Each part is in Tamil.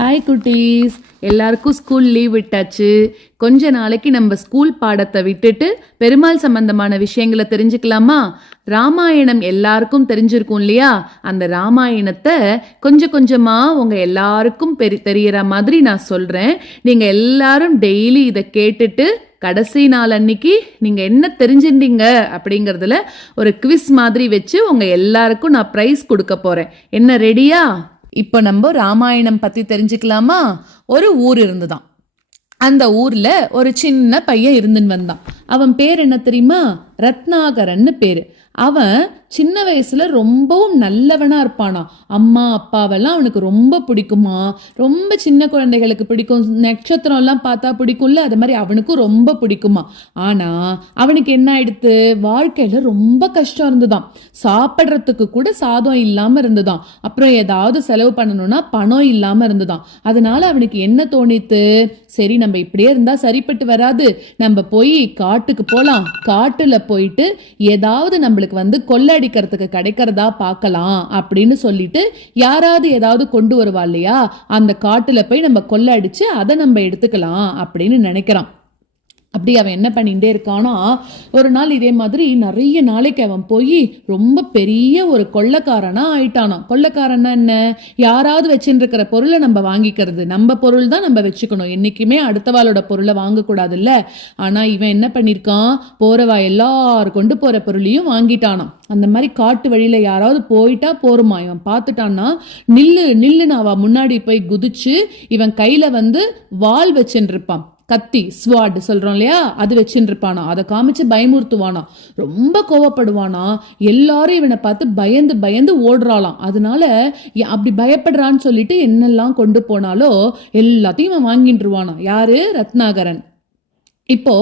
ஹாய் குட்டீஸ், எல்லாருக்கும் ஸ்கூல் லீவ் விட்டாச்சு. கொஞ்ச நாளைக்கு நம்ம ஸ்கூல் பாடத்தை விட்டுட்டு பெருமாள் சம்பந்தமான விஷயங்களை தெரிஞ்சுக்கலாமா? ராமாயணம் எல்லாருக்கும் தெரிஞ்சிருக்கும் இல்லையா? அந்த ராமாயணத்தை கொஞ்சம் கொஞ்சமா உங்க எல்லாருக்கும் தெரியற மாதிரி நான் சொல்றேன். நீங்க எல்லாரும் டெய்லி இதை கேட்டுட்டு கடைசி நாள் அன்னைக்கு நீங்க என்ன தெரிஞ்சிருந்தீங்க அப்படிங்கறதுல ஒரு குவிஸ் மாதிரி வச்சு உங்க எல்லாருக்கும் நான் பிரைஸ் கொடுக்க போறேன். என்ன ரெடியா? இப்போ நம்ம ராமாயணம் பத்தி தெரிஞ்சுக்கலாமா? ஒரு ஊர் இருந்துதான். அந்த ஊர்ல ஒரு சின்ன பையன் இருந்துன்னு வந்தான். அவன் பேர் என்ன தெரியுமா? ரத்னாகரன்னு பேரு. அவன் சின்ன வயசுல ரொம்பவும் நல்லவனா இருப்பானா. அம்மா அப்பாவெல்லாம் அவனுக்கு ரொம்ப பிடிக்குமா. ரொம்ப சின்ன குழந்தைகளுக்கு பிடிக்கும், நட்சத்திரம் எல்லாம் பார்த்தா பிடிக்கும்ல, அது மாதிரி அவனுக்கும் ரொம்ப பிடிக்குமா. ஆனா அவனுக்கு என்ன ஆயிடுத்து, வாழ்க்கையில ரொம்ப கஷ்டம் இருந்துதான். சாப்பிட்றதுக்கு கூட சாதம் இல்லாம இருந்துதான். அப்புறம் ஏதாவது செலவு பண்ணணும்னா பணம் இல்லாம இருந்துதான். அதனால அவனுக்கு என்ன தோணித்து, சரி நம்ம இப்படியே இருந்தா சரிப்பட்டு வராது, நம்ம போய் காட்டுக்கு போலாம், காட்டுல போயிட்டு ஏதாவது நம்மளுக்கு கொள்ளடிக்கிறதுக்கு கிடைக்கிறதா பார்க்கலாம் அப்படின்னு சொல்லிட்டு யாராவது ஏதாவது கொண்டு வருவா இல்லையா, அந்த காட்டுல போய் நம்ம கொள்ளடிச்சு அதை நம்ம எடுத்துக்கலாம் அப்படின்னு நினைக்கிறான். அப்படி அவன் என்ன பண்ணிட்டே இருக்கானா, ஒரு நாள் இதே மாதிரி நிறைய நாளைக்கு அவன் போய் ரொம்ப பெரிய ஒரு கொள்ளைக்காரனா ஆயிட்டானான். கொள்ளைக்காரன்னா என்ன? யாராவது வச்சுருக்கிற பொருளை நம்ம வாங்கிக்கிறது. நம்ம பொருள் தான் நம்ம வச்சுக்கணும், என்னைக்குமே அடுத்தவாளோட பொருளை வாங்கக்கூடாது இல்ல. ஆனா இவன் என்ன பண்ணிருக்கான், போறவா எல்லாரும் கொண்டு போற பொருளையும் வாங்கிட்டானான். அந்த மாதிரி காட்டு வழியில யாராவது போயிட்டா போருமா, இவன் பார்த்துட்டான்னா நில்லு நில்லுன்னு அவ முன்னாடி போய் குதிச்சு இவன் கையில வாள் வச்சுட்டு இருப்பான். கத்தி, ஸ்வாட் சொல்றோம் இல்லையா, அது வச்சுட்டு இருப்பானா. அதை காமிச்சு பயமுறுத்துவானா, ரொம்ப கோவப்படுவானா. எல்லாரும் இவனை பார்த்து பயந்து பயந்து ஓடுறாளாம். அதனால அப்படி பயப்படுறான்னு சொல்லிட்டு என்னெல்லாம் கொண்டு போனாலோ எல்லாத்தையும் இவன் வாங்கிட்டுருவானா. யாரு? ரத்னாகரன். இப்போ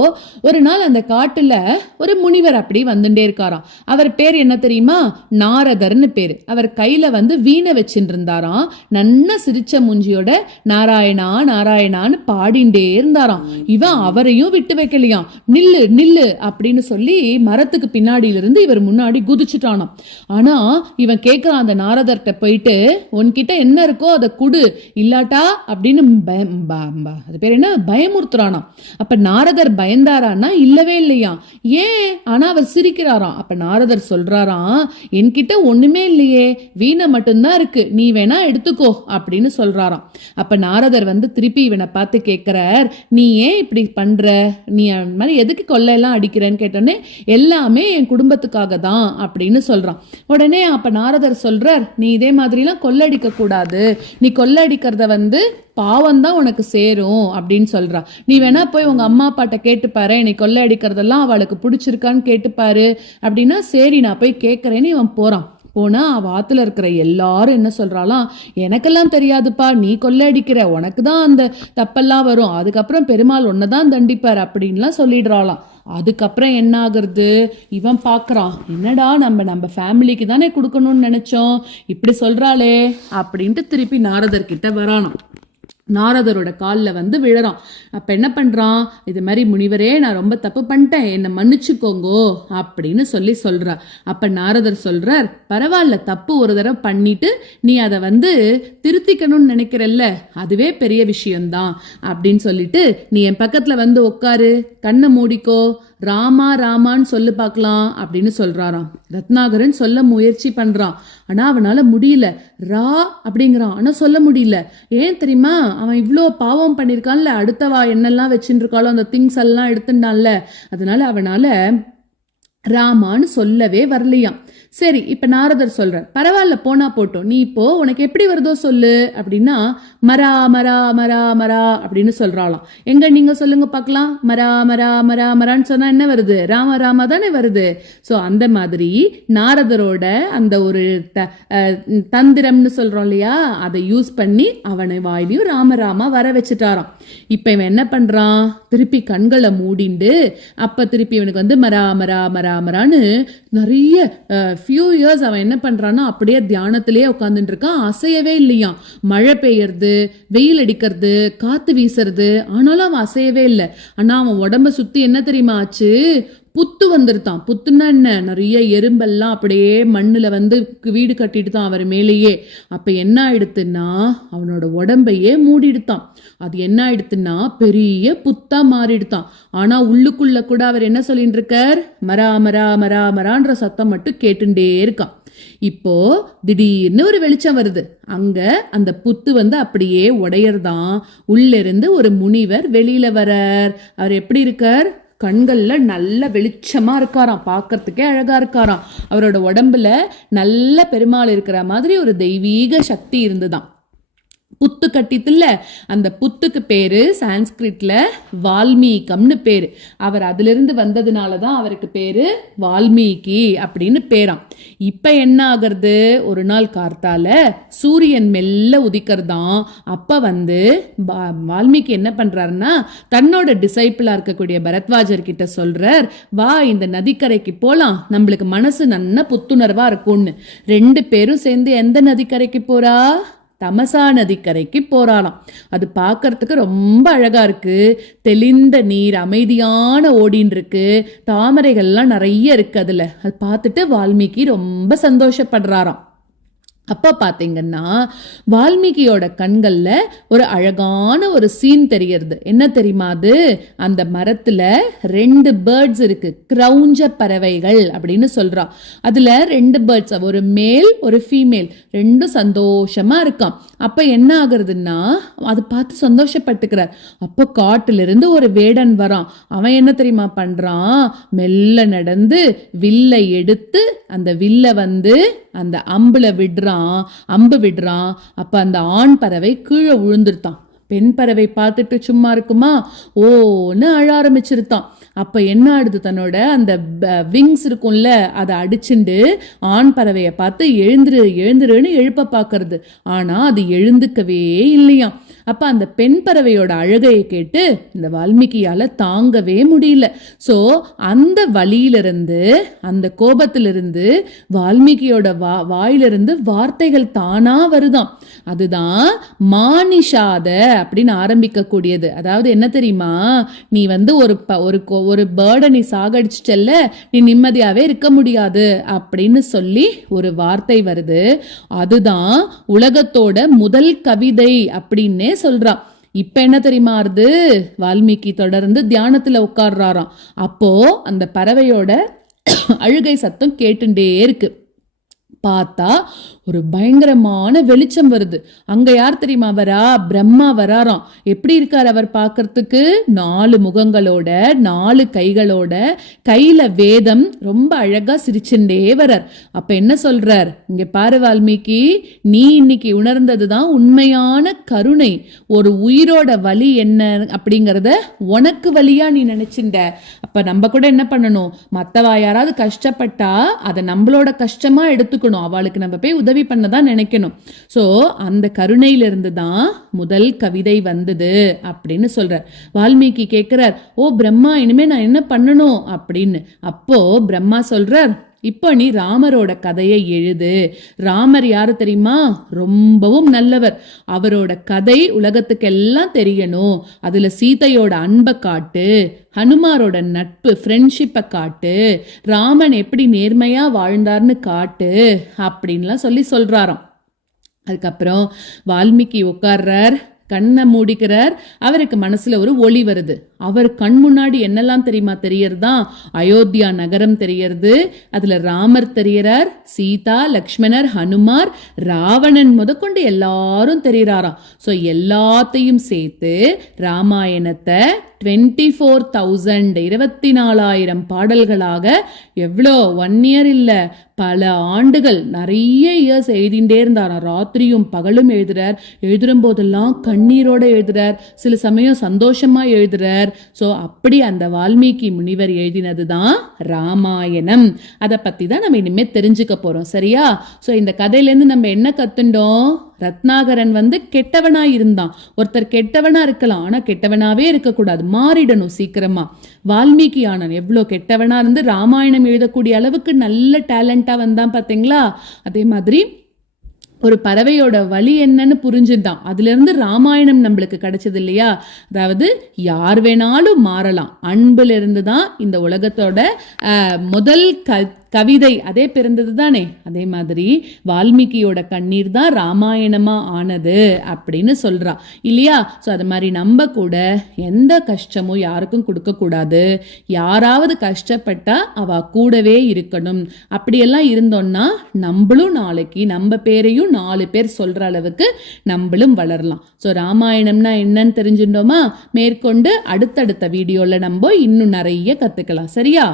ஒரு நாள் அந்த காட்டுல ஒரு முனிவர் அப்படி வந்துட்டே இருக்காராம். அவர் பேர் என்ன தெரியுமா? நாரதர்னு பேரு. அவர் கையில வீணை வச்சுட்டு இருந்தாராம். நன்னா சிரிச்ச மூஞ்சியோட நாராயணா நாராயணான்னு பாடிண்டே இருந்தாராம். இவன் அவரையும் விட்டு வைக்கலையாம். நில்லு நில்லு அப்படின்னு சொல்லி மரத்துக்கு பின்னாடியில இருந்து இவர் முன்னாடி குதிச்சுட்டானாம். ஆனா இவன் கேட்கிறான் அந்த நாரதர்கிட்ட போயிட்டு, உன்கிட்ட என்ன இருக்கோ அதை குடு, இல்லாட்டா அப்படின்னு அது பேர் என்ன, பயமுறுத்துறானாம். அப்ப நாரதர் பயந்தாரான்னா இல்லவே இல்லையா. ஏன்? ஆனா அவர் சிரிக்கிறாராம். அப்ப நாரதர் சொல்றாராம், என்கிட்ட ஒண்ணுமே இல்லையே, வீணை மட்டும்தான் இருக்கு, நீ வேணா எடுத்துக்கோ அப்படின்னு சொல்றாராம். அப்ப நாரதர் திருப்பி இவனை பார்த்து கேட்கிறார், நீ ஏன் இப்படி பண்ற, நீ மாதிரி எதுக்கு கொள்ளையெல்லாம் அடிக்கிறேன்னு கேட்டோன்னே, எல்லாமே என் குடும்பத்துக்காக தான் அப்படின்னு சொல்றான். உடனே அப்ப நாரதர் சொல்றார், நீ இதே மாதிரிலாம் கொள்ளடிக்க கூடாது, நீ கொள்ளடிக்கிறத பாவம் தான் உனக்கு சேரும் அப்படின்னு சொல்றா. நீ வேணா போய் உங்க அம்மா அப்பாட்ட கேட்டுப்பாரு, நீ கொள்ளை அடிக்கிறதெல்லாம் அவளுக்கு பிடிச்சிருக்கான்னு கேட்டுப்பாரு அப்படின்னா, சரி நான் போய் கேட்கறேன்னு இவன் போறான். போனா அவ ஆத்துல இருக்கிற எல்லாரும் என்ன சொல்றாளாம், எனக்கெல்லாம் தெரியாதுப்பா, நீ கொள்ளை அடிக்கிற, உனக்கு தான் அந்த தப்பெல்லாம் வரும், அதுக்கப்புறம் பெருமாள் ஒன்னதான் தண்டிப்பார் அப்படின்லாம் சொல்லிடுறாளாம். அதுக்கப்புறம் என்ன ஆகுறது, இவன் பாக்குறான், என்னடா நம்ம ஃபேமிலிக்கு தானே கொடுக்கணும்னு நினைச்சோம், இப்படி சொல்றாளே அப்படின்ட்டு திருப்பி நாரதர் கிட்ட வரானாம். நாரதரோட காலில் விழறான். அப்ப என்ன பண்றான், இது மாதிரி முனிவரே நான் ரொம்ப தப்பு பண்ணிட்டேன், என்னை மன்னிச்சுக்கோங்கோ அப்படின்னு சொல்றா. அப்ப நாரதர் சொல்றார், பரவாயில்ல, தப்பு ஒரு தடவை பண்ணிட்டு நீ அதை திருத்திக்கணும்னு நினைக்கிறல்ல, அதுவே பெரிய விஷயம்தான் அப்படின்னு சொல்லிட்டு, நீ என் பக்கத்துல உட்காரு, கண்ணை மூடிக்கோ, ராமா ராமான்னு சொல்லு பார்க்கலாம் அப்படின்னு சொல்றாராம். ரத்னாகரன் சொல்ல முயற்சி பண்றான். ஆனா அவனால முடியல. ரா அப்படிங்கிறான், ஆனா சொல்ல முடியல. ஏன் தெரியுமா? அவன் இவ்வளோ பாவம் பண்ணிருக்கான்ல, அடுத்தவா என்னெல்லாம் வச்சுட்டு இருக்காளோ அந்த திங்ஸ் எல்லாம் எடுத்துட்டான்ல, அதனால அவனால ராமான்னு சொல்லவே வரலையாம். சரி, இப்ப நாரதர் சொல்ற, பரவாயில்ல போனா போட்டோம், நீ இப்போ உனக்கு எப்படி வருதோ சொல்லு அப்படின்னா, மரா மரா மரா மரா அப்படின்னு சொல்றாளாம். எங்க நீங்க சொல்லுங்க பார்க்கலாம், மரா மரா மரா மரான்னு சொன்னா என்ன வருது? ராம ராமா தானே வருது. சோ அந்த மாதிரி நாரதரோட அந்த ஒரு தந்திரம்னு சொல்றோம் இல்லையா, அதை யூஸ் பண்ணி அவனை வாயிலையும் ராம ராமா வர வச்சுட்டாராம். இப்ப இவன் என்ன பண்றான், திருப்பி கண்களை மூடிண்டு அப்ப திருப்பி இவனுக்கு மரா மரா மரா மரான்னு நிறைய ஃபியூ இயர்ஸ் அவன் என்ன பண்றான்னா அப்படியே தியானத்திலேயே உட்காந்துட்டு இருக்கான், அசையவே இல்லையா. மழை பெய்யறது, வெயில் அடிக்கிறது, காத்து வீசுறது, ஆனாலும் அவன் அசையவே இல்லை. ஆனா அவன் உடம்ப சுத்தி என்ன தெரியுமா ஆச்சு, புத்து வந்துருத்தான். புத்துன்னா என்ன, நிறைய எறும்பெல்லாம் அப்படியே மண்ணுல வீடு கட்டிட்டு தான் அவர் மேலேயே. அப்ப என்ன ஆயிடுத்துன்னா அவனோட உடம்பையே மூடிடுத்தான். அது என்ன ஆயிடுத்துன்னா பெரிய புத்தா மாறிடுத்தான். ஆனா உள்ளுக்குள்ள கூட அவர் என்ன சொல்லிட்டு இருக்கார், மரா மரா மரா மரான்ற சத்தம் மட்டும் கேட்டுட்டே இருக்கான். இப்போ திடீர்னு ஒரு வெளிச்சம் வருது. அங்க அந்த புத்து அப்படியே உடையறதான். உள்ள இருந்து ஒரு முனிவர் வெளியில வரார். அவர் எப்படி இருக்கார், கண்கள்ல நல்ல வெளிச்சமா இருக்காராம், பார்க்கறதுக்கே அழகா இருக்காராம். அவரோட உடம்புல நல்ல பெருமாள் இருக்கிற மாதிரி ஒரு தெய்வீக சக்தி இருந்துதான். புத்து கட்டித்துல அந்த புத்துக்கு பேரு சான்ஸ்கிரிட்ல வால்மீகம்னு பேரு. அவர் அதிலிருந்து வந்ததுனாலதான் அவருக்கு பேரு வால்மீகி அப்படின்னு பேராம். இப்ப என்ன ஆகிறது, ஒரு நாள் கார்த்தால சூரியன் மெல்ல உதிக்கிறதாம். அப்ப வால்மீகி என்ன பண்றாருன்னா தன்னோட டிசைபிளா இருக்கக்கூடிய பரத்வாஜர் கிட்ட சொல்றார், வா இந்த நதிக்கரைக்கு போலாம், நம்மளுக்கு மனசு நல்ல புத்துணர்வா இருக்கும்னு. 2 பேரும் சேர்ந்து எந்த நதிக்கரைக்கு போறா, தமசா நதிக்கரைக்கு போறாளாம். அது பார்க்கறதுக்கு ரொம்ப அழகா இருக்கு. தெளிந்த நீர் அமைதியான ஓடின்னு இருக்கு. தாமரைகள்லாம் நிறைய இருக்கு அதுல. அது பார்த்துட்டு வால்மீகி ரொம்ப சந்தோஷப்படுறாராம். அப்ப பாத்தீங்கன்னா வால்மீகியோட கண்கள்ல ஒரு அழகான ஒரு சீன் தெரியறது. என்ன தெரியுமா, அது அந்த மரத்துல 2 பேர்ட்ஸ் இருக்கு, கிரௌஞ்ச பறவைகள் அப்படின்னு சொல்றா. அதுல 2 பேர்ட்ஸ், ஒரு மேல் ஒரு ஃபீமேல், 2 சந்தோஷமா இருக்கான். அப்ப என்ன ஆகுறதுன்னா அது பார்த்து சந்தோஷப்பட்டுக்கிறார். அப்போ காட்டுல இருந்து ஒரு வேடன் வரான். அவன் என்ன தெரியுமா பண்றான், மெல்ல நடந்து வில்லை எடுத்து அந்த வில்ல அந்த அம்பு விடுறான். அப்ப அந்த ஆண் பறவை கீழே விழுந்துருத்தான். பெண் பறவை பார்த்துட்டு சும்மா இருக்குமா, ஓன்னு அழ ஆரம்பிச்சிருத்தான். அப்ப என்ன ஆடுது, தன்னோட அந்த விங்ஸ் இருக்கும்ல அதை அடிச்சுண்டு ஆண் பறவையை பார்த்து எழுந்துருன்னு எழுப்ப பாக்குறது. ஆனா அது எழுந்துக்கவே இல்லையாம். அப்ப அந்த பெண் பறவையோட அழகையை கேட்டு இந்த வால்மீகியால தாங்கவே முடியல. சோ அந்த வலியிலிருந்து அந்த கோபத்திலிருந்து வால்மீகியோட வாயிலிருந்து வார்த்தைகள் தானா வருதாம். அதுதான் மானிஷாத அப்படின்னு ஆரம்பிக்க கூடியது. அதாவது என்ன தெரியுமா, நீ ஒரு பேர்டை நீ சாகடிச்சிட்டல்ல, நீ நிம்மதியாவே இருக்க முடியாது அப்படின்னு சொல்லி ஒரு வார்த்தை வருது. அதுதான் உலகத்தோட முதல் கவிதை அப்படின்னே சொல்றா. இப்ப என்ன தெரியுமா வருது, வால்மீகி தொடர்ந்து தியானத்துல உட்கார்றாராம். அப்போ அந்த பறவையோட அழுகை சத்தம் கேட்டுட்டே இருக்கு. பார்த்தா ஒரு பயங்கரமான வெளிச்சம் வருது. அங்க யார் தெரியுமா வரா, பிரம்மா வராராம். எப்படி இருக்கார் அவர் பார்க்கறதுக்கு, 4 முகங்களோட 4 கைகளோட, கையில வேதம், ரொம்ப அழகா சிரிச்சுட்டே வரார். அப்ப என்ன சொல்றார், இங்க பாரு வால்மீகி, நீ இன்னைக்கு உணர்ந்ததுதான் உண்மையான கருணை. ஒரு உயிரோட வலி என்ன அப்படிங்கறத உனக்கு வலியா நீ நினைச்சிட்ட. அப்ப நம்ம கூட என்ன பண்ணணும், மத்தவா யாராவது கஷ்டப்பட்டா அதை நம்மளோட கஷ்டமா எடுத்துக்கணும், அவளுக்கு நம்ம போய் உதவி பண்ணதான் நினைக்கணும். சோ அந்த கருணையிலிருந்து தான் முதல் கவிதை வந்தது அப்படின்னு சொல்றார். வால்மீகி கேட்கிறார், ஓ பிரம்மா, இனிமே நான் என்ன பண்ணணும் அப்படின்னு. அப்போ பிரம்மா சொல்றார், இப்போ நீ ராமரோட கதையை எழுது. ராமர் யாரு தெரியுமா, ரொம்பவும் நல்லவர். அவரோட கதை உலகத்துக்கெல்லாம் தெரியணும். அதுல சீதையோட அன்பை காட்டு, ஹனுமாரோட நட்பு ஃப்ரெண்ட்ஷிப்பை காட்டு, ராமன் எப்படி நேர்மையா வாழ்ந்தார்னு காட்டு அப்படின்லாம் சொல்றாராம். அதுக்கப்புறம் வால்மீகி உட்கார்றார், கண்ணை மூடிக்கிறார். அவருக்கு மனசுல ஒரு ஒளி வருது. அவர் கண் முன்னாடி என்னெல்லாம் தெரியுமா தெரியறதா, அயோத்தியா நகரம் தெரியறது. அதுல ராமர் தெரியறார், சீதா, லக்ஷ்மணர், ஹனுமார், ராவணன் முதற்கொண்டு எல்லாரும் தெரியறாராம். சோ எல்லாத்தையும் சேர்த்து ராமாயணத்தை 24,000 24,000 பாடல்களாக எவ்வளோ 1 இயர் இல்ல, பல ஆண்டுகள், நிறைய இயர்ஸ் எழுதிண்டே இருந்தாராம். ராத்திரியும் பகலும் எழுதுற போதெல்லாம் கண்ணீரோட எழுதுறார், சில சமயம் சந்தோஷமா எழுதுறார். சோ அப்படி அந்த வால்மீகி முனிவர் எழுதினதுதான் ராமாயணம். அதை பத்தி தான் நம்ம இனிமே தெரிஞ்சுக்க போறோம், சரியா? சோ இந்த கதையில இருந்து நம்ம என்ன கத்துண்டோம், ரத்னாகரன் கெட்டவனா இருந்தான். ஒருத்தர் கெட்டவனா இருக்கலாம், ஆனா கெட்டவனாவே இருக்கக்கூடாது, மாறிடணும் சீக்கிரமா. வால்மீகி ஆனன் எவ்வளவு கெட்டவனா இருந்து ராமாயணம் எழுதக்கூடிய அளவுக்கு நல்ல டேலண்டா வந்தான் பாத்தீங்களா? அதே மாதிரி ஒரு பறவையோட வழி என்னன்னு புரிஞ்சுதான். அதுல இருந்து ராமாயணம் நம்மளுக்கு கிடைச்சது இல்லையா? அதாவது யார் வேணாலும் மாறலாம், அன்புல இருந்து தான் இந்த உலகத்தோட முதல் கவிதை அதே பிறந்தது தானே. அதே மாதிரி வால்மீகியோட கண்ணீர் தான் ராமாயணமா ஆனது அப்படின்னு சொல்றா இல்லையா? ஸோ அது மாதிரி நம்ம கூட எந்த கஷ்டமும் யாருக்கும் கொடுக்க கூடாது. யாராவது கஷ்டப்பட்டா அவ கூடவே இருக்கணும். அப்படியெல்லாம் இருந்தோம்னா நம்மளும் நாளைக்கு நம்ம பேரையும் 4 பேர் சொல்ற அளவுக்கு நம்மளும் வளரலாம். ஸோ ராமாயணம்னா என்னன்னு தெரிஞ்சுட்டோமா? மேற்கொண்டு அடுத்தடுத்த வீடியோல நம்ம இன்னும் நிறைய கத்துக்கலாம். சரியா?